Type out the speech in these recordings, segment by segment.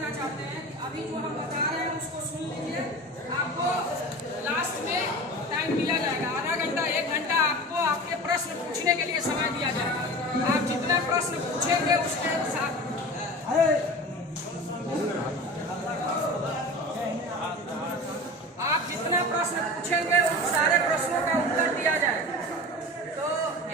करना चाहते हैं कि अभी जो हम बता रहे हैं उसको सुन लीजिए। आपको लास्ट में टाइम दिया जाएगा, आधा घंटा 1 घंटा आपको आपके प्रश्न पूछने के लिए समय दिया जाएगा। आप जितने प्रश्न पूछेंगे उसके साथ आप जितना प्रश्न पूछेंगे उन सारे प्रश्नों का उत्तर दिया जाएगा। तो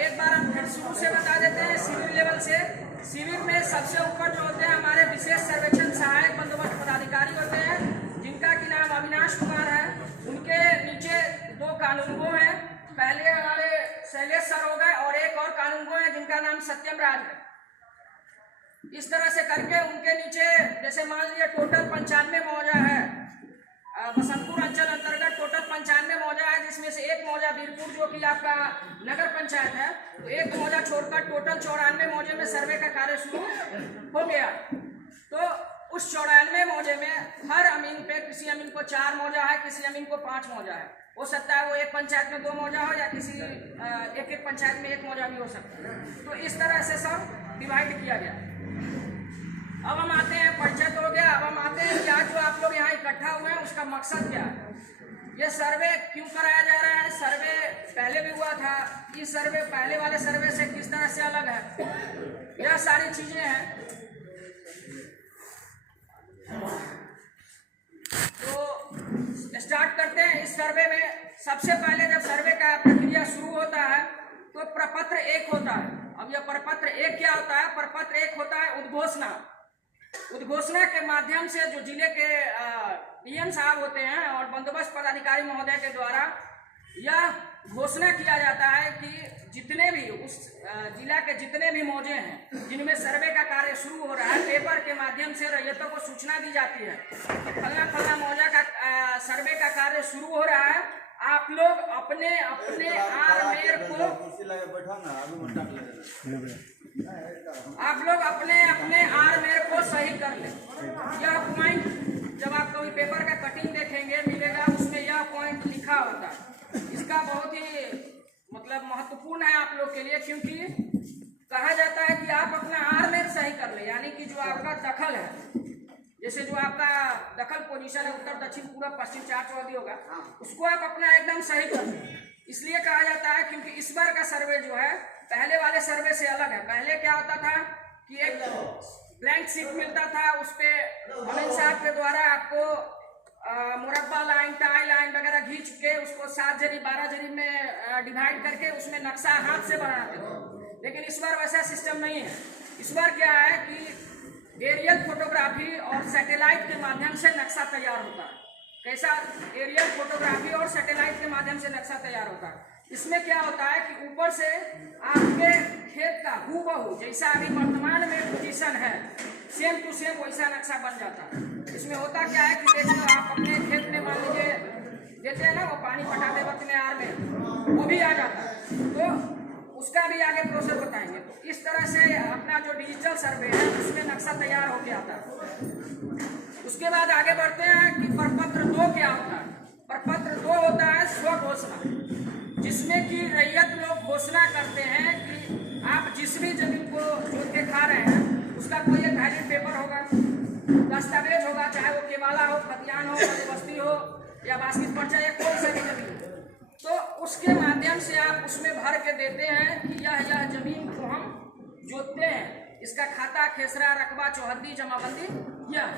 एक बार हम फिर शुरू से बता देते हैं शिविर लेवल से। शिविर में सबसे ऊपर जो होते हैं हमारे विशेष सर्वेक्षण सहायक बंदोबस्त पदाधिकारी होते हैं, जिनका की नाम अविनाश कुमार है। उनके नीचे 2 कानूनगो हैं, पहले हमारे शैलेश सर हो गए और एक और कानूनगो है जिनका नाम सत्यम राज है। इस तरह से करके उनके नीचे जैसे मान लीजिए टोटल 95 मौजा है। बसंतपुर अंचल अंतर्गत टोटल 95 मौजा है, जिसमें से 1 मौजा वीरपुर जो कि आपका नगर पंचायत है, तो 1 मौजा छोड़कर टोटल 94 मौजे में सर्वे का कार्य शुरू हो गया। तो उस 94 मौजे में हर अमीन पे किसी अमीन को 4 मौजा है, किसी अमीन को 5 मौजा है। हो सकता है वो एक पंचायत में 2 मौजा हो या किसी एक पंचायत में 1 मौजा भी हो सकता है। तो इस तरह से सब डिवाइड किया गया। अब हम आते हैं, परिचय तो हो गया। अब हम आते हैं कि आज जो आप लोग यहाँ इकट्ठा हुए हैं उसका मकसद क्या है, ये सर्वे क्यों कराया जा रहा है। सर्वे पहले भी हुआ था, इस सर्वे पहले वाले सर्वे से किस तरह से अलग है, यह सारी चीजें हैं। तो स्टार्ट करते हैं इस सर्वे में। सबसे पहले जब सर्वे का प्रक्रिया शुरू होता है तो प्रपत्र 1 होता है। अब यह प्रपत्र 1 क्या होता है, प्रपत्र 1 होता है उद्घोषणा। उद्घोषणा के माध्यम से जो जिले के डीएम साहब होते हैं और बंदोबस्त पदाधिकारी महोदय के द्वारा यह घोषणा किया जाता है कि जितने भी उस जिला के जितने भी मौजे हैं जिनमें सर्वे का कार्य शुरू हो रहा है, पेपर के माध्यम से रैयतों को सूचना दी जाती है कि फलना फलना मौजा का सर्वे का कार्य शुरू हो रहा है। आप लोग अपने अपने आरमेर को आरमेर को सही कर ले। यह पॉइंट जब आप कोई पेपर का कटिंग देखेंगे मिलेगा, उसमें यह पॉइंट लिखा होता है। इसका बहुत ही मतलब महत्वपूर्ण है आप लोग के लिए, क्योंकि कहा जाता है कि आप अपना आरमेर सही कर ले, यानी कि जो आपका दखल है, जैसे जो आपका दखल पोजीशन है उत्तर दक्षिण पूर्व पश्चिम 4 चौहदी होगा, उसको आप अपना एकदम सही कर लें। इसलिए कहा जाता है क्योंकि इस बार का सर्वे जो है पहले वाले सर्वे से अलग है। पहले क्या होता था कि एक ब्लैंक शीट मिलता था, उस पर अमीन साहब के द्वारा आपको मुरब्बा लाइन, टाई लाइन वगैरह खींच के उसको 7 जरी 12 जरी में डिवाइड करके उसमें नक्शा हाथ से बनाते थे। लेकिन इस बार वैसा सिस्टम नहीं है। इस बार क्या है कि एरियल फोटोग्राफी और सैटेलाइट के माध्यम से नक्शा तैयार होता है। कैसा? एरियल फोटोग्राफी और सैटेलाइट के माध्यम से नक्शा तैयार होता है। इसमें क्या होता है कि ऊपर से आपके खेत का हूबहू जैसा अभी वर्तमान में पोजीशन है, सेम टू सेम वैसा नक्शा बन जाता है। इसमें होता क्या है कि जैसे आप अपने खेत में मान लीजिए देते हैं ना, वो पानी पटाते वक्त में आर में वो भी आ जाता है, तो उसका भी आगे प्रोसेस बताएंगे। तो इस तरह से अपना जो डिजिटल सर्वे है उसमें नक्शा तैयार होके आता है। उसके बाद आगे बढ़ते हैं कि प्रपत्र 2 क्या होता है। प्रपत्र 2 होता है स्व घोषणा, जिसमें कि रैयत लोग घोषणा करते हैं कि आप जिस भी जमीन को जोत के खा रहे हैं उसका कोई एक वैलिड पेपर होगा, दस्तावेज होगा, चाहे वो केवाला हो, खतियान हो, बस्ती हो या बास्केट पर्चा या कोई सा भी जमीन हो। तो उसके माध्यम से आप उसमें भर के देते हैं कि यह जमीन को हम जोतते हैं, इसका खाता, खेसरा, रकबा, चौहद्दी, जमाबंदी यह।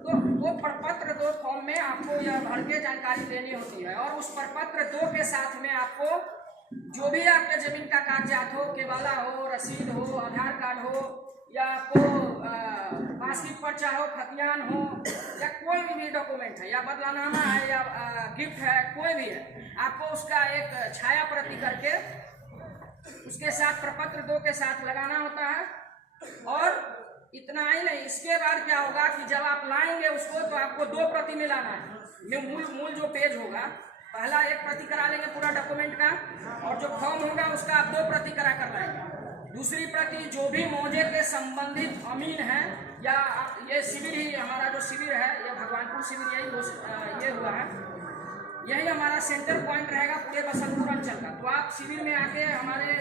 तो वो प्रपत्र 2 फॉर्म में आपको यह भर के जानकारी देनी होती है। और उस प्रपत्र 2 के साथ में आपको जो भी आपके जमीन का कागजात हो, केवाला हो, रसीद हो, आधार कार्ड हो या आपको बास्केट पर्चा हो, खतियान हो या कोई भी डॉक्यूमेंट है या बदलानामा है या गिफ्ट है, कोई भी है, आपको उसका एक छाया प्रति करके उसके साथ प्रपत्र 2 के साथ लगाना होता है। और इतना ही नहीं, इसके बाद क्या होगा कि जब आप लाएंगे उसको तो आपको 2 प्रति में लाना है। मूल जो पेज होगा, पहला 1 प्रति करा लेंगे पूरा डॉक्यूमेंट का, और जो फॉर्म होगा उसका आप 2 प्रति करा कर लाएंगे। दूसरी प्रति जो भी मौजे के संबंधित अमीन है, या ये शिविर ही हमारा जो शिविर है, ये भगवानपुर शिविर ये हुआ है, यही हमारा सेंटर पॉइंट रहेगा पूरे बसंतपुर अंचल का। तो आप शिविर में आके हमारे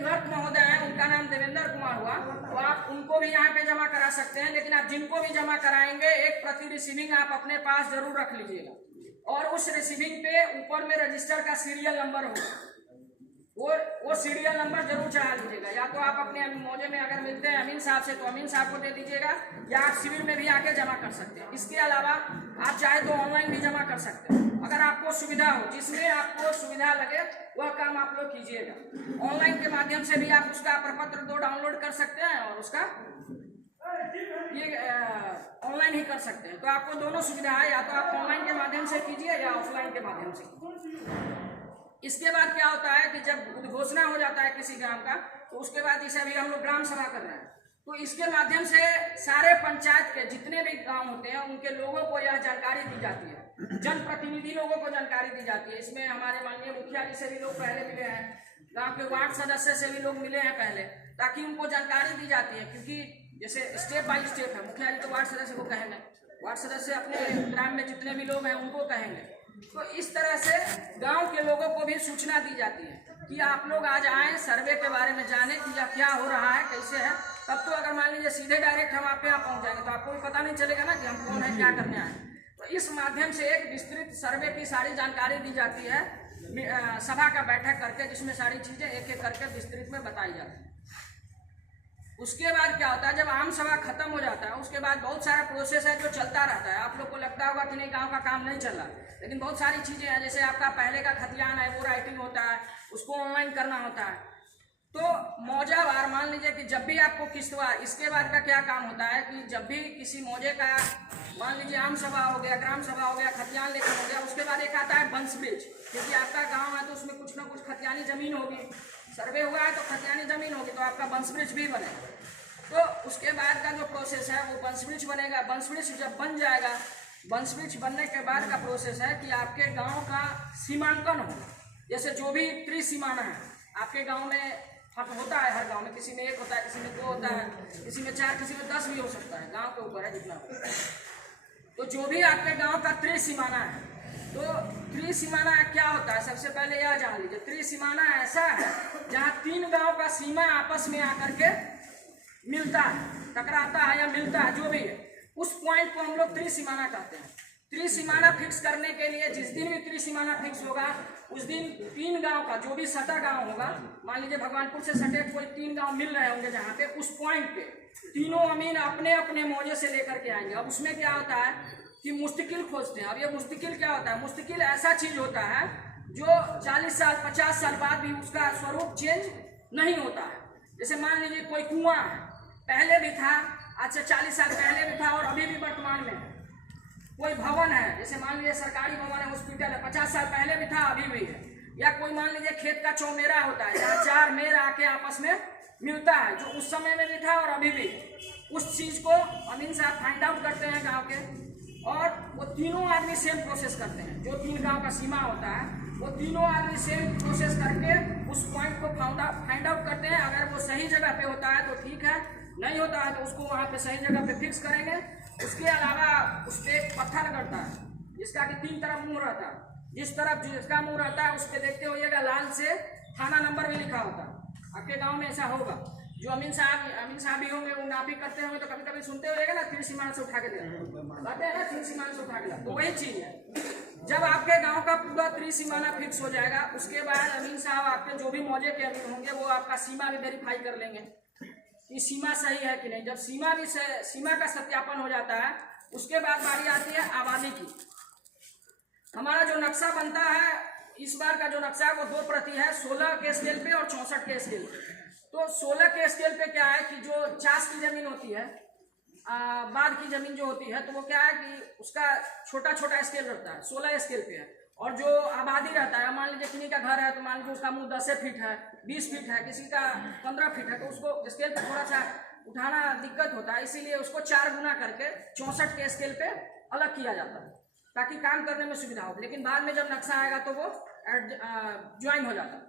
क्लर्क महोदय हैं, उनका नाम देवेंद्र करा सकते हैं, लेकिन आप जिनको भी जमा कराएंगे एक प्रति रिसीविंग आप अपने पास जरूर रख लीजिएगा, और उस रिसीविंग पे ऊपर में रजिस्टर का सीरियल नंबर होगा, वो सीरियल नंबर जरूर चढ़ा लीजिएगा। या तो आप अपने मौजे में अगर मिलते हैं अमीन साहब से तो अमीन साहब को दे दीजिएगा, या आप शिविर में भी आके जमा कर सकते हैं। इसके अलावा आप चाहे तो ऑनलाइन भी जमा कर सकते हैं, अगर आपको सुविधा हो, जिसमें आपको सुविधा लगे वह काम आप लोग कीजिएगा। ऑनलाइन के माध्यम से भी आप उसका प्रपत्र 2 डाउनलोड कर सकते हैं और उसका ये ऑनलाइन ही कर सकते हैं। तो आपको दोनों सुविधा है, या तो आप ऑनलाइन के माध्यम से कीजिए या ऑफलाइन के माध्यम से। इसके बाद क्या होता है कि जब उद्घोषणा हो जाता है किसी ग्राम का, तो उसके बाद जैसे अभी हम लोग ग्राम सभा कर रहे हैं, तो इसके माध्यम से सारे पंचायत के जितने भी गांव होते हैं उनके लोगों को यह जानकारी दी जाती है, जनप्रतिनिधि लोगों को जानकारी दी जाती है। इसमें हमारे माननीय मुखिया जी से भी लोग पहले मिले हैं, गाँव के वार्ड सदस्य से भी लोग मिले हैं पहले, ताकि उनको जानकारी दी जाती है। क्योंकि जैसे स्टेप बाय स्टेप है, मुखिया जी तो वार्ड सदस्य को कहेंगे, वार्ड सदस्य अपने ग्राम में जितने भी लोग हैं उनको कहेंगे। तो इस तरह से गांव के लोगों को भी सूचना दी जाती है कि आप लोग आज आए, सर्वे के बारे में जाने कि यह क्या हो रहा है, कैसे है। तब तो अगर मान लीजिए सीधे डायरेक्ट हम आपके यहाँ पहुँच जाएंगे तो आपको भी पता नहीं चलेगा ना कि हम कौन है, क्या करने आए। तो इस माध्यम से एक विस्तृत सर्वे की सारी जानकारी दी जाती है सभा का बैठक करके, जिसमें सारी चीज़ें एक एक करके विस्तृत में बताई जाती है। उसके बाद क्या होता है, जब आम सभा खत्म हो जाता है उसके बाद बहुत सारा प्रोसेस है जो चलता रहता है। आप लोग को लगता होगा कि नहीं गांव का काम नहीं चल रहा, लेकिन बहुत सारी चीज़ें हैं। जैसे आपका पहले का खतियान है वो राइटिंग होता है, उसको ऑनलाइन करना होता है। तो मौजावार मान लीजिए कि जब भी आपको किस्तवार, इसके बाद का क्या काम होता है कि जब भी किसी मौजे का मान लीजिए आम सभा हो गया, ग्राम सभा हो गया, खतियान लेकर हो गया, उसके बाद एक आता है वंश ब्रिज। क्योंकि आपका गाँव है तो उसमें कुछ ना कुछ खतियानी जमीन होगी, सर्वे हुआ है तो खतियानी जमीन होगी, तो आपका वंश ब्रिज भी बनेगा। तो उसके बाद का जो प्रोसेस है वो वंश ब्रिज बनेगा। वंश ब्रिज जब बन जाएगा, वंश ब्रिज बनने के बाद का प्रोसेस है कि आपके गांव का सीमांकन होगा। जैसे जो भी त्रिसीमाना है आपके गांव में होता है, हर गांव में किसी में 1 होता है, किसी में 2 होता है, किसी में 4, किसी में 10 भी हो सकता है, गांव के ऊपर है जितना। तो जो भी आपके गांव का त्रिसीमाना है, तो त्रिसीमाना क्या होता है सबसे पहले यह जान लीजिए। त्रिसीमाना ऐसा है जहाँ 3 गांव का सीमा आपस में आकर के मिलता है, टकराता है या मिलता है, जो भी है, उस पॉइंट को हम लोग त्रिसीमाना कहते हैं। त्रिसीमाना फिक्स करने के लिए जिस दिन भी त्रिसीमाना फिक्स होगा उस दिन 3 गांव का जो भी सटा गांव होगा, मान लीजिए भगवानपुर से सटे कोई 3 गांव मिल रहे होंगे जहाँ पे, उस पॉइंट पे तीनों अमीन अपने अपने मौजे से लेकर के आएंगे। अब उसमें क्या होता है कि मुस्तकिल खोजते हैं। अब ये मुस्तकिल क्या होता है, मुस्तकिल ऐसा चीज होता है जो 40 साल 50 साल बाद भी उसका स्वरूप चेंज नहीं होता है। जैसे मान लीजिए कोई कुआं है, पहले भी था, आज से 40 साल पहले भी था और अभी भी वर्तमान में। कोई भवन है, जैसे मान लीजिए सरकारी भवन है, हॉस्पिटल है, 50 साल पहले भी था अभी भी है। या कोई मान लीजिए खेत का चौमेरा होता है जहाँ 4 मेर आके आपस में मिलता है, जो उस समय में भी था और अभी भी। उस चीज को अमीन साहब फाइंड आउट करते हैं गाँव के, और वो तीनों आदमी सेम प्रोसेस करते हैं। जो 3 गाँव का सीमा होता है वो तीनों आदमी सेम प्रोसेस करके उस पॉइंट को फाइंड आउट करते हैं। अगर वो सही जगह पे होता है तो ठीक है, नहीं होता है तो उसको वहाँ पे सही जगह पे फिक्स करेंगे। उसके अलावा उस पर एक पत्थर लगता है जिसका कि 3 तरफ मुंह रहता है। जिस तरफ जिसका मुंह रहता है उस पर देखते होइएगा लाल से थाना नंबर भी लिखा होता है। आपके गाँव में ऐसा होगा। जो अमीन साहब भी होंगे वो नापी करते होंगे तो कभी कभी सुनते होइएगा ना, त्रिसीमाना से उठा के दे बातें है ना, त्रिसीमाना से उठा के। तो वही चीज है, जब आपके गांव का पूरा त्रिसीमाना फिक्स हो जाएगा उसके बाद अमीन साहब आपके जो भी मौजे के अमीन होंगे वो आपका सीमा भी वेरीफाई कर लेंगे कि सीमा सही है कि नहीं। जब सीमा का सत्यापन हो जाता है उसके बाद बारी आती है आबादी की। हमारा जो नक्शा बनता है इस बार का जो नक्शा है वो 2 प्रति है, 16 के स्केल पे और 64 के स्केल पे। तो 16 के स्केल पे क्या है कि जो चास की जमीन होती है, बाद की जमीन जो होती है, तो वो क्या है कि उसका छोटा छोटा स्केल रहता है, 16 स्केल पे है। और जो आबादी रहता है, मान लीजिए किसी का घर है तो मान लीजिए उसका मुंह 10 फीट है, 20 फीट है, किसी का 15 फीट है, तो उसको स्केल पे थोड़ा सा उठाना दिक्कत होता है, इसीलिए उसको 4 गुना करके 64 के स्केल पे अलग किया जाता है ताकि काम करने में सुविधा हो। लेकिन बाद में जब नक्शा आएगा तो वो ज्वाइन हो जाता है।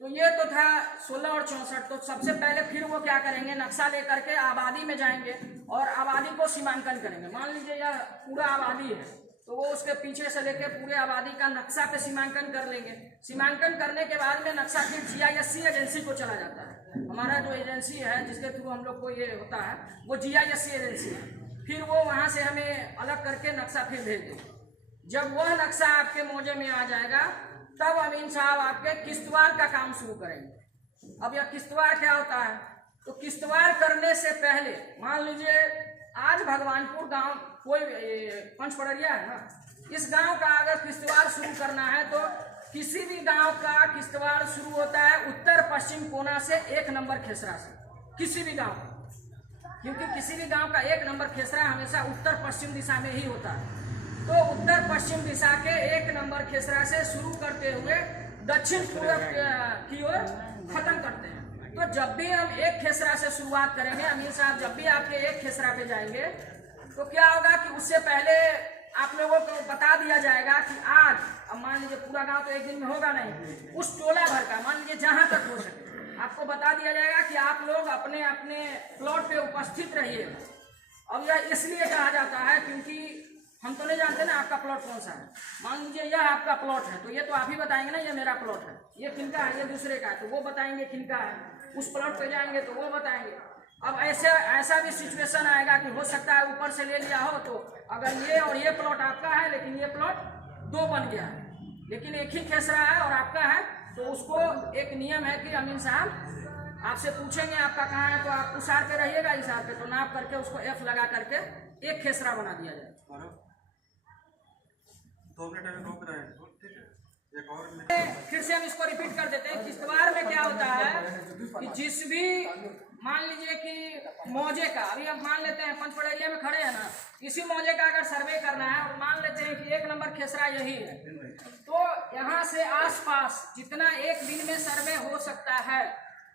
तो ये तो था 16 और 64। तो सबसे पहले फिर वो क्या करेंगे, नक्शा लेकर के आबादी में जाएंगे और आबादी को सीमांकन करेंगे। मान लीजिए यह पूरा आबादी है तो वो उसके पीछे से लेके पूरे आबादी का नक्शा पे सीमांकन कर लेंगे। सीमांकन करने के बाद में नक्शा फिर GISC एजेंसी को चला जाता है। हमारा जो एजेंसी है जिसके थ्रू हम लोग को ये होता है वो GIS एजेंसी है। फिर वो वहाँ से हमें अलग करके नक्शा फिर भेज देंगे। जब वह नक्शा आपके मौजे में आ जाएगा तब अमीन साहब आपके किश्तवाड़ का काम शुरू करेंगे। अब यह किश्तवाड़ क्या होता है, तो किश्तवाड़ करने से पहले मान लीजिए आज भगवानपुर गांव कोई पंचपड़रिया है ना, इस गांव का अगर किश्तवाड़ शुरू करना है तो किसी भी गांव का किश्तवाड़ शुरू होता है उत्तर पश्चिम कोना से 1 नंबर खेसरा से, किसी भी गांव का, क्योंकि किसी भी गांव का 1 नंबर खेसरा हमेशा उत्तर पश्चिम दिशा में ही होता है। तो उत्तर पश्चिम दिशा के 1 नंबर खेसरा से शुरू करते हुए दक्षिण पूर्व की ओर खत्म करते हैं। तो जब भी हम 1 खेसरा से शुरुआत करेंगे अमीर साहब, जब भी आपके 1 खेसरा पे जाएंगे तो क्या होगा कि उससे पहले आप लोगों को बता दिया जाएगा कि आज, अब मान लीजिए पूरा गांव तो एक दिन में होगा नहीं, उस टोला भर का मान लीजिए जहां तक हो सके आपको बता दिया जाएगा कि आप लोग अपने अपने प्लॉट पे उपस्थित रहिएगा। अब यह इसलिए कहा जाता है क्योंकि हम तो नहीं जानते ना आपका प्लॉट कौन सा है। मान लीजिए यह आपका प्लॉट है तो ये तो आप ही बताएंगे ना ये मेरा प्लॉट है, ये किनका है, ये दूसरे का है, तो वो बताएंगे किनका है। उस प्लॉट पे जाएंगे तो वो बताएंगे। अब ऐसा भी सिचुएशन आएगा कि हो सकता है ऊपर से ले लिया हो, तो अगर ये और ये प्लॉट आपका है लेकिन ये प्लॉट 2 बन गया है, लेकिन एक ही खेसरा है और आपका है, तो उसको एक नियम है कि अमीन साहब आपसे पूछेंगे आपका कहाँ है, तो आप उस आर पे रहिएगा, इस आर पे, तो नाप करके उसको F लगा करके एक खेसरा बना दिया जाए। फिर से हम इसको रिपीट कर देते हैं। किश्तवाड़ में क्या होता है कि जिस भी मान लीजिए कि मौजे का, अभी हम मान लेते हैं पंचपड़रिया में खड़े हैं ना, इसी मौजे का अगर सर्वे करना है और मान लेते हैं कि 1 नंबर खेसरा यही है, तो यहाँ से आसपास जितना एक दिन में सर्वे हो सकता है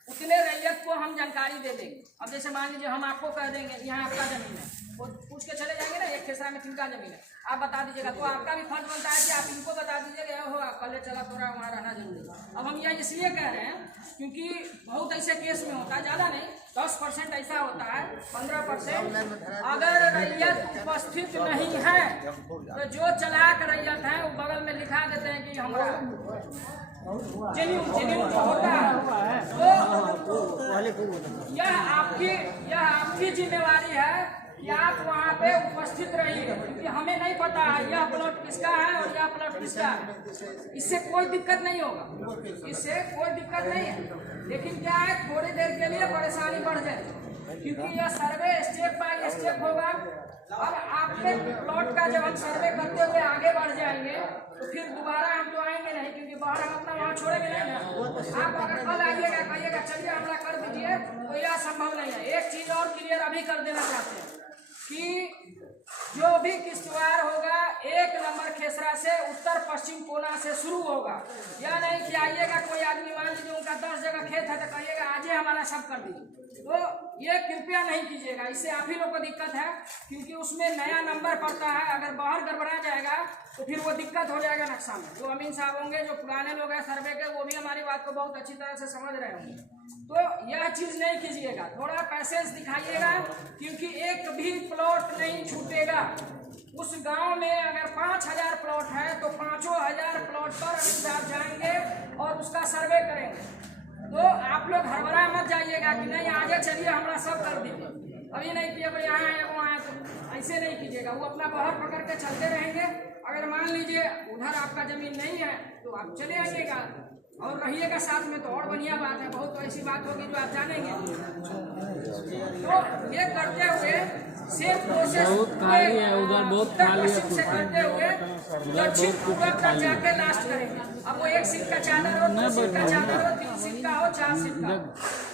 उतने रैयत को हम जानकारी दे देंगे। अब जैसे मान लीजिए हम आपको कह देंगे यहाँ आपका जमीन है, वो पूछ के चले जाएंगे ना 1 खेसरा में किनका जमीन है, आप बता दीजिएगा, तो आपका भी फर्ज बनता है कि आप इनको बता दीजिएगा हो आप कल चला तोरा वहाँ रहना जरूरी। अब हम यह इसलिए कह रहे हैं क्योंकि बहुत ऐसे केस में होता है, ज़्यादा नहीं 10% ऐसा होता है, 15% अगर रैयत उपस्थित नहीं है तो जो चलाक रैयत है वो बगल में लिखा देते हैं कि हमारा जेन्युइन जो होता है, तो यह आपकी जिम्मेवारी है कि आप वहाँ पे उपस्थित रहिए, क्योंकि हमें नहीं पता है यह प्लॉट किसका है और यह प्लॉट किसका है। इससे कोई दिक्कत नहीं होगा, इससे कोई दिक्कत नहीं है, लेकिन क्या है थोड़ी देर के लिए परेशानी बढ़ जाए क्योंकि यह सर्वे स्टेप बाय स्टेप होगा। अब आपके प्लॉट का जब हम सर्वे करते हुए आगे बढ़ जाएंगे तो फिर दोबारा हम तो आएंगे नहीं, क्योंकि बाहर हम अपना वहाँ छोड़ेंगे नहीं ना। आप अगर कल आइएगा कहिएगा चलिए हमारा कर दीजिए, तो यह संभव नहीं है। एक चीज और क्लियर अभी कर देना चाहते हैं कि जो भी किश्तवाड़ होगा 1 नंबर खेसरा से उत्तर पश्चिम कोना से शुरू होगा। यह नहीं कि आइएगा कोई आदमी मान लीजिए उनका 10 जगह खेत है तो कहिएगा आज ही हमारा सब कर दीजिए, तो ये कृपया नहीं कीजिएगा, इससे आप ही लोग को दिक्कत है, क्योंकि उसमें नया नंबर पड़ता है, अगर बाहर गड़बड़ा जाएगा तो फिर वो दिक्कत हो जाएगा नक्शा में। जो अमीन साहब होंगे, जो पुराने लोग हैं सर्वे के, वो भी हमारी बात को बहुत अच्छी तरह से समझ रहे होंगे। तो यह चीज़ नहीं कीजिएगा, थोड़ा पैसेंस दिखाइएगा, क्योंकि एक भी प्लॉट नहीं छूटेगा। उस गांव में अगर 5000 प्लॉट है तो 5000 प्लॉट पर अमीन साहब जाएंगे और उसका सर्वे करेंगे। तो आप लोग हड़बड़ा मत जाइएगा कि नहीं आगे चलिए हमारा सब कर दीजिए, अभी नहीं किए भाई यहाँ है वहाँ है, तो ऐसे नहीं कीजिएगा। वो अपना बहर पकड़ के चलते रहेंगे। अगर मान लीजिए उधर आपका जमीन नहीं है तो आप चले आइएगा और रहिएगा साथ में, तो और बढ़िया बात है। बहुत तो ऐसी बात होगी जो आप जानेंगे। तो ये करते हुए सेम प्रोसेस से करते हुए दक्षिण पूर्व तक जाके लास्ट करेंगे। अब वो 1 सीट का चादर हो, 2 सीट का चादर हो, 3 सीट का हो, 4 सीट का,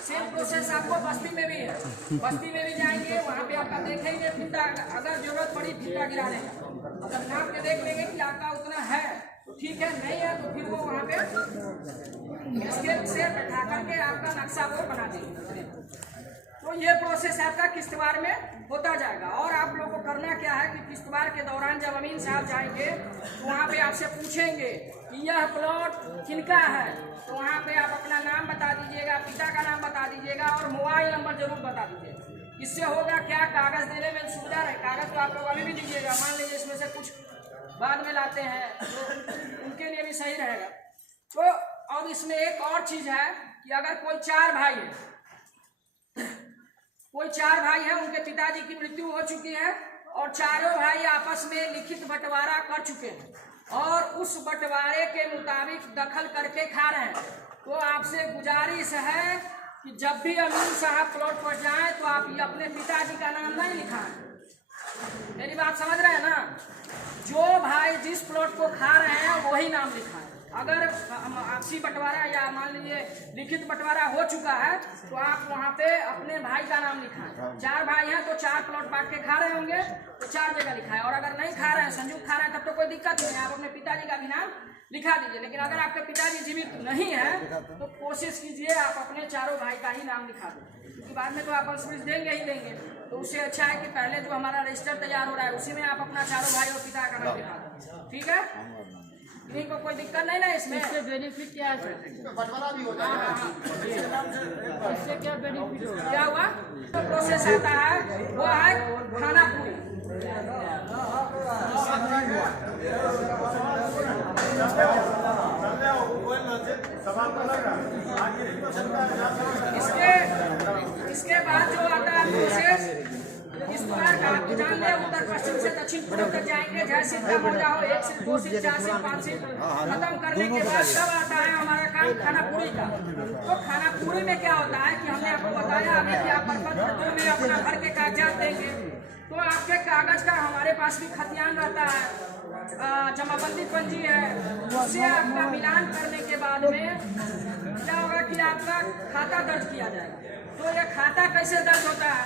सेम प्रोसेस आपको बस्ती में भी है। बस्ती में भी जाएंगे, वहाँ पे आपका देखेंगे फीता, अगर जरूरत पड़ी फीता गिराने का, अगर नाप के देख लेंगे कि आपका उतना है तो ठीक है, नहीं है तो फिर वो वहाँ पे स्केल से बैठा करके आपका नक्शा वो बना देंगे। तो ये प्रोसेस आपका किश्तवाड़ में होता जाएगा। और आप लोगों को करना क्या है कि किश्तवाड़ के दौरान जब अमीन साहब जाएंगे तो वहाँ पे आपसे पूछेंगे कि यह प्लॉट किनका है, तो वहाँ पे आप अपना नाम बता दीजिएगा, पिता का नाम बता दीजिएगा और मोबाइल नंबर जरूर बता दीजिएगा। इससे होगा क्या, कागज देने में सुविधा रहे। कागज तो आप लोग अभी भी दीजिएगा, मान लीजिए इसमें से कुछ बाद में लाते हैं तो उनके लिए भी सही रहेगा। तो और इसमें एक और चीज़ है कि अगर कोई 4 भाई है कोई 4 भाई हैं, उनके पिताजी की मृत्यु हो चुकी है और चारों भाई आपस में लिखित बंटवारा कर चुके हैं और उस बंटवारे के मुताबिक दखल करके खा रहे हैं। तो आपसे गुजारिश है कि जब भी अमीन साहब प्लॉट पर जाएं तो आप ये अपने पिताजी का नाम नहीं लिखाएं। मेरी बात समझ रहे हैं ना? जो भाई जिस प्लॉट को खा रहे हैं वही नाम लिखाएं। अगर आपसी बंटवारा या मान लीजिए लिखित बंटवारा हो चुका है तो आप वहाँ पे अपने भाई का नाम लिखाएं। 4 भाई हैं तो 4 प्लॉट बांट के खा रहे होंगे तो 4 जगह लिखाएं, और अगर नहीं खा रहे हैं, संयुक्त खा रहे हैं, तब तो कोई दिक्कत नहीं है, आप अपने पिताजी का भी नाम लिखा दीजिए। लेकिन अगर आपके पिताजी जीवित नहीं है तो कोशिश कीजिए आप अपने चारों भाई का ही नाम लिखा दें, क्योंकि बाद में तो आप अंशविश देंगे ही देंगे। तो उससे अच्छा है कि पहले जो हमारा रजिस्टर तैयार हो रहा है उसी में आप अपना चारों भाई और पिता का नाम लिखा दें। ठीक है, इन्हीं को कोई दिक्कत नहीं ना इसमें। इससे बेनिफिट क्या है? इससे क्या बेनिफिट होगा? क्या हुआ? तो प्रोसेस आता है वो है खाना पूरी। इसके बाद जो आता है प्रोसेस इस प्रकार का, आप जान लें उत्तर पश्चिम से दक्षिण पूर्व तक जाएंगे, जहाँ सीधा मोजा हो 1 सीट 2 सीट 4 सीट 5 सीट खत्म करने के बाद तब आता है हमारा काम खाना पूरी का। तो खाना पूरी में क्या होता है कि हमने आपको बताया अभी कि आप पत्र में अपना भर के कागजात देंगे तो आपके कागज का हमारे पास भी खतियान रहता है, जमाबंदी पंजी है, उससे आपका मिलान करने के बाद में क्या होगा कि आपका खाता दर्ज किया जाएगा। तो ये खाता कैसे दर्ज होता है?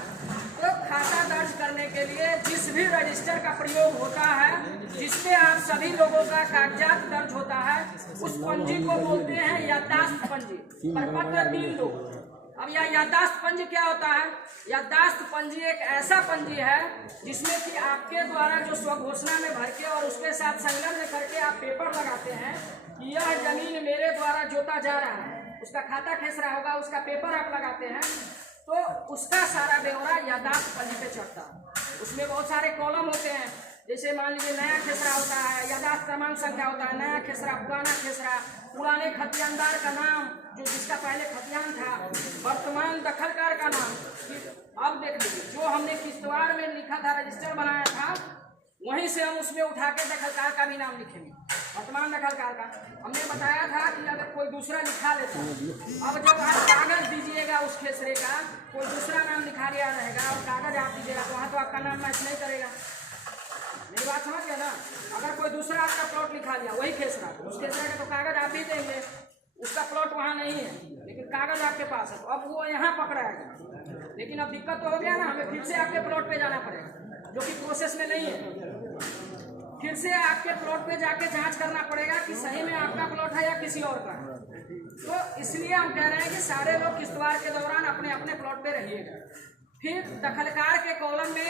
तो खाता दर्ज करने के लिए जिस भी रजिस्टर का प्रयोग होता है जिसमें आप सभी लोगों का कागजात दर्ज होता है उस पंजी को बोलते हैं याददाश्त पंजी, प्रपत्र 3-2। अब यह याददाश्त पंजी क्या होता है? याददाश्त पंजी एक ऐसा पंजी है जिसमें कि आपके द्वारा जो स्वघोषणा में भर के और उसके साथ संलग्न करके आप पेपर लगाते हैं कि यह जमीन मेरे द्वारा जोता जा रहा है, उसका खाता खेसरा होगा, उसका पेपर आप लगाते हैं तो उसका सारा ब्यौरा याददाश्त पंजी पे चढ़ता है। उसमें बहुत सारे कॉलम होते हैं, जैसे मान लीजिए नया खेसरा होता है, याददाश्त क्रमांक संख्या होता है, नया खेसरा, पुराना खेसरा, पुराने खतियानदार का नाम जो जिसका पहले खतियान था, वर्तमान दखलकार का नाम। अब देख लीजिए जो हमने किश्तवाड़ में लिखा था, रजिस्टर बनाया था, वहीं से हम उसमें उठा के दखलकार का भी नाम लिखेंगे, वर्तमान दखलकार का। हमने बताया था कि अगर कोई दूसरा लिखा लेता, अब जब आप कागज दीजिएगा उस खेसरे का, कोई दूसरा नाम लिखा दिया रहेगा और कागज आप दीजिएगा तो वहाँ तो आपका नाम मैच नहीं करेगा। मेरी बात समझ गए ना? अगर कोई दूसरा आपका प्लॉट लिखा लिया वही खेसरा, उस खेसरे का तो कागज आप ही देंगे, उसका प्लॉट वहाँ नहीं है लेकिन कागज आपके पास है, तो अब वो यहाँ पकड़ाएगा। लेकिन अब दिक्कत तो हो गया ना, हमें फिर से आपके प्लॉट पे जाना पड़ेगा जो कि प्रोसेस में नहीं है। फिर से आपके प्लॉट पे जाके जांच करना पड़ेगा कि सही में आपका प्लॉट है या किसी और का। तो इसलिए हम कह रहे हैं कि सारे लोग किश्तवाड़ के दौरान अपने अपने प्लॉट पे रहिएगा। फिर दखलकार के कॉलम में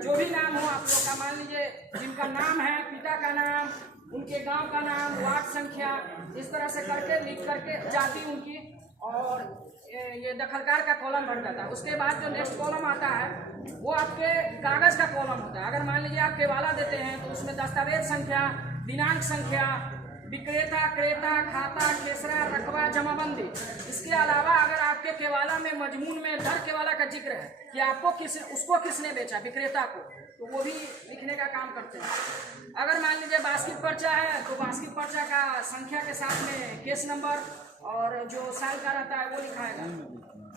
जो भी नाम हो आप लोग का, मान लीजिए जिनका नाम है, पिता का नाम, उनके गांव का नाम, वार्ड संख्या, इस तरह से करके लिख करके जाति उनकी, और ये दखलकार का कॉलम भर जाता है। उसके बाद जो नेक्स्ट कॉलम आता है वो आपके कागज का कॉलम होता है। अगर मान लीजिए आप केवाला देते हैं तो उसमें दस्तावेज संख्या, दिनांक संख्या, विक्रेता, क्रेता, खाता, खेसरा, रकबा, जमाबंदी। इसके अलावा अगर आपके केवाला में मजमून में दर केवाला का जिक्र है कि आपको उसको किसने बेचा, विक्रेता को, तो वो भी लिखने का काम करते हैं। अगर मान लीजिए बास्किट पर्चा है तो बास्किट पर्चा का संख्या के साथ में केस नंबर और जो साल का रहता है वो लिखाएगा।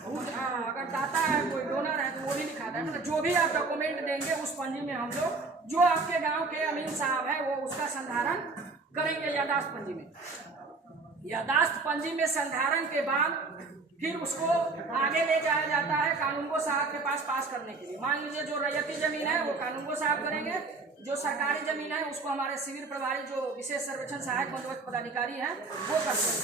अगर दाता है, कोई डोनर है तो वो भी लिखा है। मतलब जो भी आप डॉक्यूमेंट देंगे उस पंजी में हम लोग जो आपके गांव के अमीन साहब है वो उसका संधारण करेंगे याददाश्त पंजी में। याददाश्त पंजी में संधारण के बाद फिर उसको आगे ले जाया जाता है कानूनगो साहब के पास करने के लिए। मान लीजिए जो रैयती जमीन है वो कानूनगो साहब करेंगे, जो सरकारी जमीन है उसको हमारे शिविर प्रभारी जो विशेष सर्वेक्षण सहायक बंदोबस्त पदाधिकारी हैं वो करते हैं।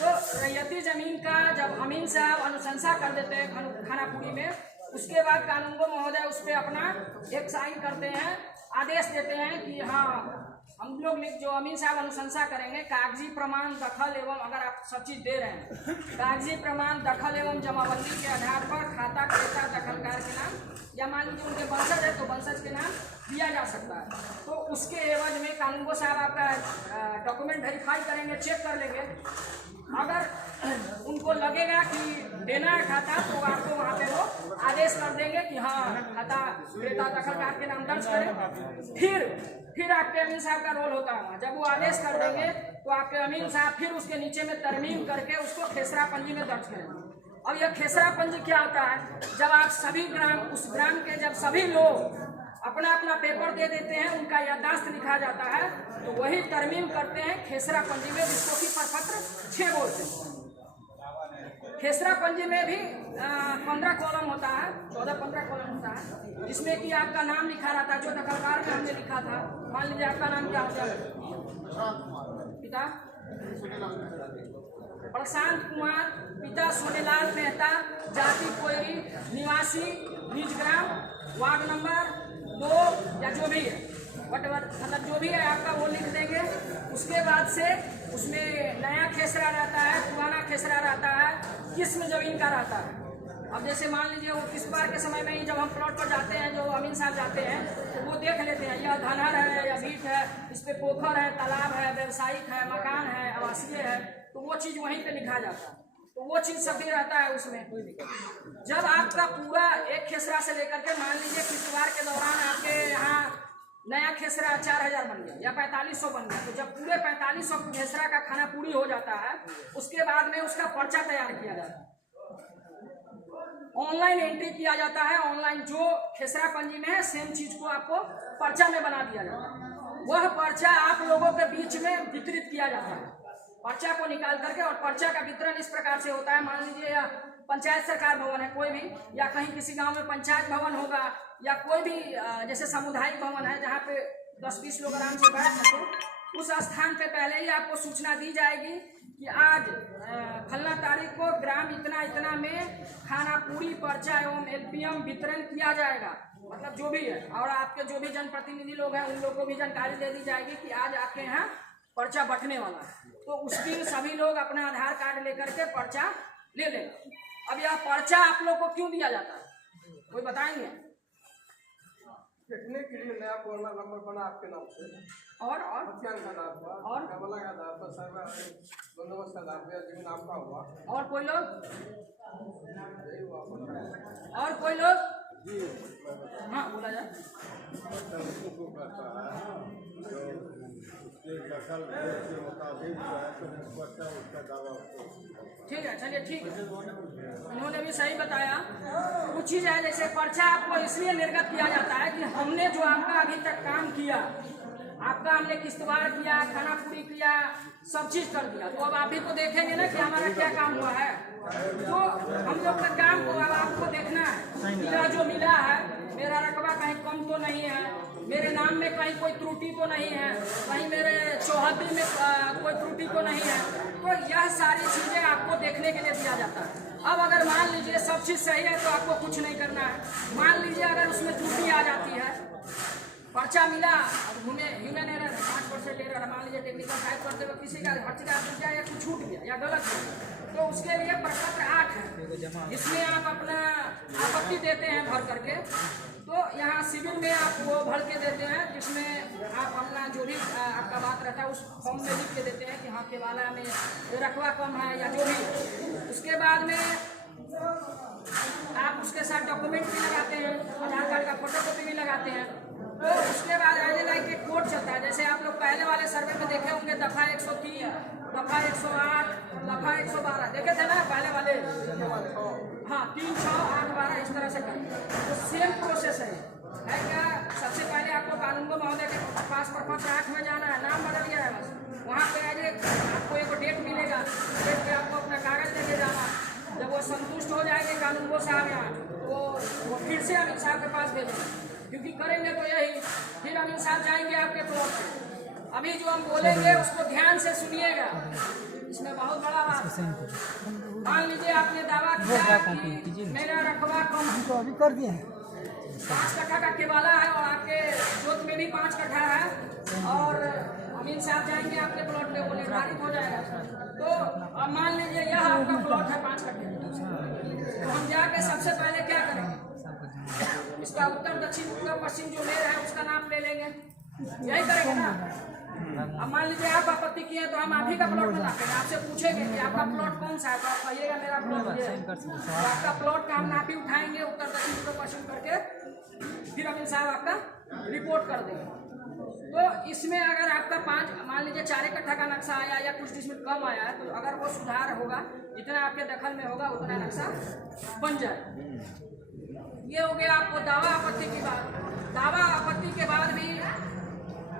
तो रैयती जमीन का जब अमीन साहब अनुशंसा कर देते हैं खानापुरी में, उसके बाद कानूनगो महोदय उस पर अपना एक साइन करते हैं, आदेश देते हैं कि हाँ हम लोग जो अमीन साहब अनुशंसा करेंगे कागजी प्रमाण दखल एवं, अगर आप सब चीज दे रहे हैं, कागजी प्रमाण दखल एवं जमाबंदी के आधार पर खाता क्रेता दखलकार के नाम, या मान लीजिए उनके वंशज है तो वंशज के नाम दिया जा सकता है। तो उसके एवज में कानूनगो साहब आपका डॉक्यूमेंट वेरीफाई करेंगे, चेक कर लेंगे। अगर उनको लगेगा कि देना है खाता तो आपको वहाँ पे वो आदेश कर देंगे कि हाँ खाता क्रेता दखल का आपके नाम दर्ज करें। फिर आपके अमीन साहब का रोल होता है। जब वो आदेश कर देंगे तो आपके अमीन साहब फिर उसके नीचे में तरमीम करके उसको खेसरा पंजी में दर्ज करेंगे। अब यह खेसरा पंजी क्या होता है? जब आप सभी ग्राम, उस ग्राम के जब सभी लोग अपना अपना पेपर दे देते हैं, उनका याददाश्त लिखा जाता है, तो वही तरमीम करते हैं खेसरा पंजी में, जिसको कि प्रपत्र 6 बोलते हैं। खेसरा पंजी में भी 15 कॉलम होता है, 14-15 कॉलम होता है, जिसमें कि आपका नाम लिखा रहता है। जो दखलकार में हमने लिखा था, मान लीजिए आपका नाम क्या होता है? पिता प्रशांत कुमार, पिता सोनेलाल मेहता, जाति कोयरी, निवासी निजग्राम, वार्ड नंबर 2 या जो भी है, मतलब जो भी है आपका वो लिख देंगे। उसके बाद से उसमें नया खेसरा रहता है, पुराना खेसरा रहता है, किस्म जमीन का रहता है। अब जैसे मान लीजिए वो किस बार के समय में ही जब हम प्लॉट पर जाते हैं, जो अमीन साहब जाते हैं, तो वो देख लेते हैं यह धनहर है या बीट है, इस पे पोखर है, तालाब है, व्यवसायिक है, मकान है, आवासीय है, तो वो चीज़ वहीं पे लिखा जाता है। तो वो चीज़ सभी रहता है उसमें। जब आपका पूरा एक खेसरा से लेकर के मान लीजिए किश्तवाड़ के दौरान आपके यहाँ नया खेसरा 4000 बन गया या 4500 बन गया, तो जब पूरे 4500 खेसरा का खाना पूरी हो जाता है, उसके बाद में उसका पर्चा तैयार किया जाता है, ऑनलाइन एंट्री किया जाता है। ऑनलाइन जो खेसरा पंजी में है सेम चीज को आपको पर्चा में बना दिया जाता है। वह पर्चा आप लोगों के बीच में वितरित किया जाता है, पर्चा को निकाल करके। और पर्चा का वितरण इस प्रकार से होता है, मान लीजिए पंचायत सरकार भवन है कोई भी, या कहीं किसी गांव में पंचायत भवन होगा, या कोई भी जैसे सामुदायिक भवन है जहाँ पे 10-20 लोग आराम से बैठ सको, उस स्थान पे पहले ही आपको सूचना दी जाएगी कि आज फलना तारीख को ग्राम इतना इतना में खाना पूरी पर्चा एवं एलपीएम वितरण किया जाएगा, मतलब जो भी है। और आपके जो भी जनप्रतिनिधि लोग हैं उन लोगों को भी जानकारी दे दी जाएगी कि आज आपके यहाँ पर्चा बंटने वाला है। तो उस दिन सभी लोग अपना आधार कार्ड लेकर के पर्चा ले लें। अब यह पर्चा आप लोग को क्यों दिया जाता है, कोई बताएंगे? देखने के लिए नया पुराना नंबर बना आपके नाम से, और बंदोबस्त का आधार पर जमीन आपका हुआ। और कोई लोग? और कोई लोग? हाँ बोला जाए। ठीक है, चलिए ठीक है, उन्होंने भी सही बताया। कुछ चीज़ है जैसे पर्चा आपको इसलिए निर्गत किया जाता है कि हमने जो आपका अभी तक काम किया, आपका हमने किश्तवाड़ किया, खाना पूरी किया, सब चीज़ कर दिया, तो अब आप भी तो देखेंगे ना कि हमारा क्या काम हुआ है। तो हम लोग का काम को अब आपको देखना है, मिला जो मिला है, मेरा रकबा कहीं कम तो नहीं है, मेरे नाम में कहीं कोई त्रुटि तो नहीं है, कहीं मेरे चौहद्दी में कोई त्रुटि तो नहीं है। तो यह सारी चीज़ें आपको देखने के लिए दिया जाता है। अब अगर मान लीजिए सब चीज़ सही है तो आपको कुछ नहीं करना है। मान लीजिए अगर उसमें त्रुटि आ जाती है, पर्चा मिला ह्यूमन एरर 5% एरर, मान लीजिए टेक्निकल टाइप करते हुए किसी का हर्च का टूट गया या कुछ छूट गया या गलत हो गया, तो उसके लिए प्रपत्र 8 है, जिसमें आप अपना आपत्ति देते हैं भर करके। तो यहाँ सिविल में आप वो भर के देते हैं, जिसमें आप अपना जो भी आपका बात रहता है उस फॉर्म में लिख के देते हैं कि हाँ केवाला में रकबा कम है या जो भी। उसके बाद में आप उसके साथ डॉक्यूमेंट भी लगाते हैं, आधार कार्ड का फोटोकॉपी भी लगाते हैं। तो उसके बाद एज लाइक एक कोड चलता है, जैसे आप लोग पहले वाले सर्वे में देखे होंगे, दफा 103, दफा 108, दफा 112 देखे थे ना पहले वाले। हाँ 3, 6, 8, 12 इस तरह से करते। तो सेम प्रोसेस है क्या? सबसे पहले आपको कानूनगो महोदय के पास प्रपत्र 8 में जाना है, नाम बदल गया है बस, वहाँ पे एज आपको एक डेट मिलेगा, डेट पे आपको अपना कागज लेके जाना। जब वो संतुष्ट हो जाएंगे कानूनगो साहब यहाँ, वो फिर से अमीन साहब के पास भेजेंगे, क्योंकि करेंगे तो यही। फिर अमीन साहब जाएंगे आपके प्लॉट पे। अभी जो हम बोलेंगे उसको ध्यान से सुनिएगा, इसमें बहुत बड़ा बात है। मान लीजिए आपने दावा किया कि मेरा रकबा कम अभी कर दिए 5 कट्ठा का केवाला है और आपके जोत में भी 5 कट्ठा है, और अमीन साहब जाएंगे आपके प्लॉट में, वो निर्धारित हो जाएगा। तो अब मान लीजिए यह आपका प्लॉट है 5 कट्ठे, तो हम जाके सबसे पहले क्या करेंगे, इसका उत्तर दक्षिण पूर्व पश्चिम जो मेर है उसका नाम ले लेंगे, यही करेंगे ना। अब मान लीजिए आप आपत्ति किए तो हम आप ही का प्लॉट बनाते हैं, आपसे पूछेंगे कि आपका प्लॉट कौन सा है, तो आप कहिएगा मेरा प्लॉट ये है, तो आपका प्लॉट का हम नाप कापी उठाएंगे, उत्तर दक्षिण उत्तर पश्चिम करके फिर अमीन साहब आपका रिपोर्ट कर देंगे। तो इसमें अगर आपका 5 मान लीजिए 4 कट्ठा का नक्शा आया या कुछ डिसमिल कम आया है, तो अगर वो सुधार होगा, जितना आपके दखल में होगा उतना नक्शा बन जाए। ये हो गया आपको दावा आपत्ति की बात। दावा आपत्ति के बाद भी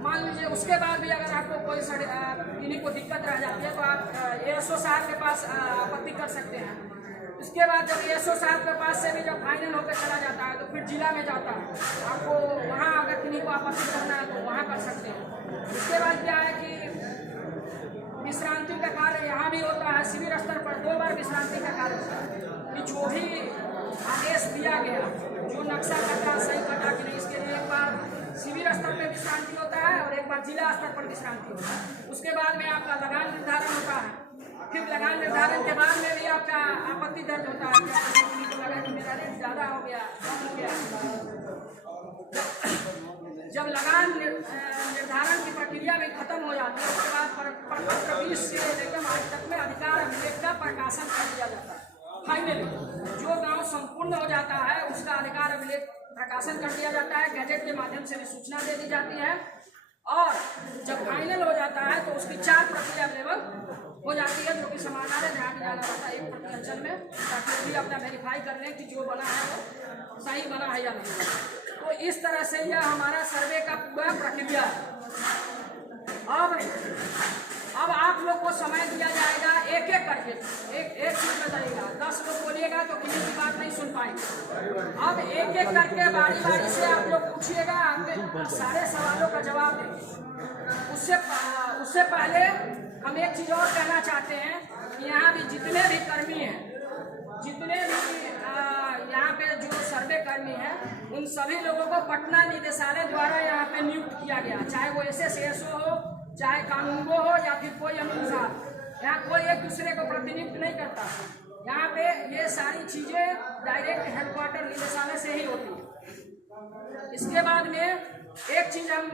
मान लीजिए उसके बाद भी अगर आपको कोई किन्हीं को दिक्कत रह जाती है तो आप एएसओ साहब के पास आपत्ति कर सकते हैं। इसके बाद जब एएसओ साहब के पास से भी जब फाइनल होकर चला जाता है तो फिर जिला में जाता है, आपको वहाँ अगर किन्हीं को आपत्ति करना है तो वहाँ कर सकते हैं। इसके बाद क्या है कि विश्रांति का कार्य यहाँ भी होता है, शिविर स्तर पर 2 बार विश्रांति का कार्य होता है कि जो भी आदेश दिया गया, जो नक्शा कटा सही कटा कि नहीं, इसके लिए एक बार शिविर स्तर पर विश्रांति होता है और एक बार जिला स्तर पर विश्रांति होता है। उसके बाद में आपका लगान निर्धारण होता है, फिर लगान निर्धारण के बाद में भी आपका आपत्ति दर्ज होता है। किसी को लगा कि मेरा रेट ज़्यादा हो गया, कम हो गया। जब लगान निर्धारण की प्रक्रिया में खत्म हो जाती है उसके बाद प्रपत्र 20 से लेकर आज तक में अधिकार अभिलेख का प्रकाशन कर दिया जाता है। फाइनली जो गांव संपूर्ण हो जाता है उसका अधिकार अभिलेख प्रकाशन कर दिया जाता है, गैजेट के माध्यम से भी सूचना दे दी जाती है। और जब फाइनल हो जाता है तो उसकी 4 प्रति अवेलेबल हो जाती है, जो कि समाधान ध्यान दिया जाता है 1 प्रति अंचल में, ताकि वो भी अपना वेरीफाई कर लें कि जो बना है वो सही बना है या नहीं। तो इस तरह से यह हमारा सर्वे का पूरा प्रक्रिया है। अब आप लोग को समय दिया जाएगा एक एक करके, एक चीज बताइएगा। 10 लोग बोलिएगा तो किसी की बात नहीं सुन पाएंगे। अब एक एक करके बारी बारी से आप लोग पूछिएगा, आपके सारे सवालों का जवाब देंगे। उससे पहले हम एक चीज और कहना चाहते हैं कि यहाँ भी जितने भी कर्मी हैं, जितने भी यहाँ पे जो सर्वे कर्मी हैं, उन सभी लोगों को पटना निदेशालय द्वारा यहाँ पे नियुक्त किया गया, चाहे वो SSO हो, चाहे कानूनगो हो या फिर कोई अमीन साहब। यहाँ कोई एक दूसरे को प्रतिनियुक्त नहीं करता। यहाँ पे ये सारी चीजें डायरेक्ट हेडक्वार्टर निदेशालय से ही होती है। इसके बाद में एक चीज हम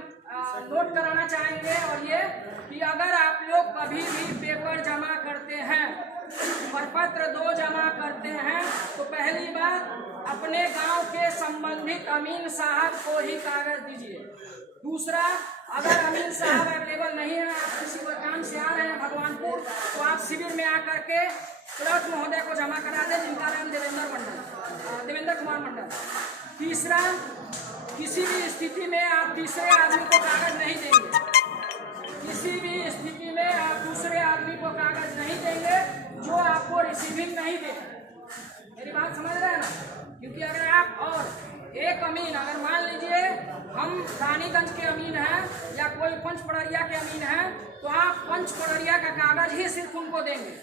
नोट कराना चाहेंगे, और ये कि अगर आप लोग कभी भी पेपर जमा करते हैं, प्रपत्र 2 जमा करते हैं, तो पहली बात अपने गांव के संबंधित अमीन साहब को ही कागज दीजिए। दूसरा, अगर अमीन साहब अवेलेबल नहीं है, आप किसी को काम से आ रहे हैं भगवानपुर, तो आप शिविर में आकर के क्लर्क महोदय को जमा करा दें, जिनका नाम देवेंद्र कुमार मंडल। तीसरा, किसी भी स्थिति में आप तीसरे आदमी को कागज नहीं देंगे। किसी भी स्थिति में आप दूसरे आदमी को कागज नहीं देंगे जो आपको रिसीविंग नहीं दे। मेरी बात समझ रहे हैं ना? क्योंकि अगर आप और एक अमीन, अगर मान लीजिए हम रानीगंज के अमीन हैं या कोई पंचपड़रिया के अमीन हैं, तो आप पंचपड़रिया का कागज ही सिर्फ उनको देंगे।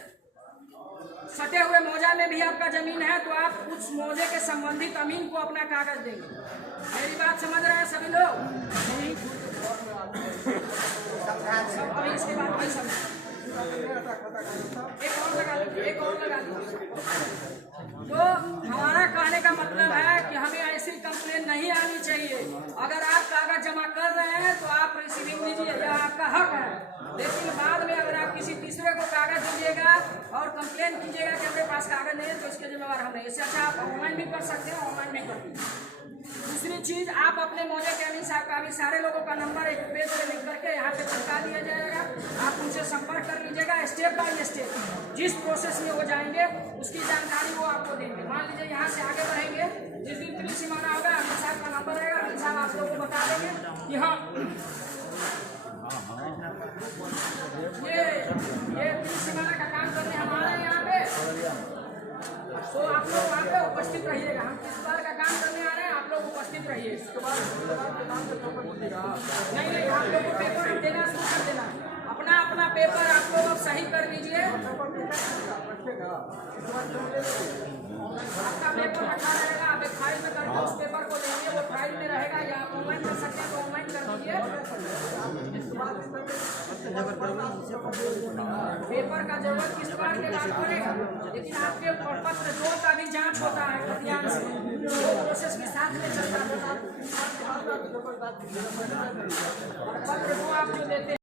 सटे हुए मौजा में भी आपका जमीन है तो आप उस मौजे के संबंधित अमीन को अपना कागज देंगे। मेरी बात समझ रहे हैं सभी लोग? सब अभी इसके बाद नहीं समझ। एक और लगा लीजिए। तो हमारा कहने का मतलब है कि हमें ऐसी कंप्लेन नहीं आनी चाहिए। अगर आप कागज जमा कर रहे हैं तो आप रिसीविंग लीजिए, यह आपका हक है। लेकिन बाद में अगर आप किसी तीसरे को कागज दीजिएगा और कंप्लेन कीजिएगा कि हमारे पास कागज नहीं है, तो इसके जिम्मेवार हम नहीं। इससे अच्छा आप ऑनलाइन भी कर सकते हैं, ऑनलाइन भी कर दीजिए। दूसरी चीज, आप अपने मौजे के अमीन साहब का भी सारे लोगों का नंबर एक पेज पे लिख करके यहाँ पे चिपका दिया जाएगा। आप उनसे संपर्क कर लीजिएगा। स्टेप बाय स्टेप जिस प्रोसेस में हो जाएंगे उसकी जानकारी वो आपको देंगे। मान लीजिए यहाँ से आगे बढ़ेंगे, जिस दिन त्रिसीमाना होगा अमीन साहब का नंबर रहेगा, अमीन साहब आप लोगों को बता देंगे कि हाँ ये त्रिसीमाना का काम करने हम आ रहे हैं यहाँ पे, तो आप लोग वहाँ पे उपस्थित रहिएगा। हम किस बार का काम करने आ रहे हैं, आप लोग उपस्थित रहिए। नहीं, आप लोग को पेपर देना शुरू कर देना। अपना पेपर आप लोग अब सही कर लीजिए। आपका पेपर रखा रहेगा, आप एक फाइल में करके उस पेपर को देंगे, वो फाइल में रहेगा। या आप ऑनलाइन कर सकते हैं तो ऑनलाइन कर दीजिए। पेपर का जरूरत किस बार के बाद पड़ेगा, लेकिन आपके प्रपत्र 2 का भी जांच होता है ध्यान से, वो प्रोसेस के साथ में चलता है। प्रपत्र 2 आप जो देते हैं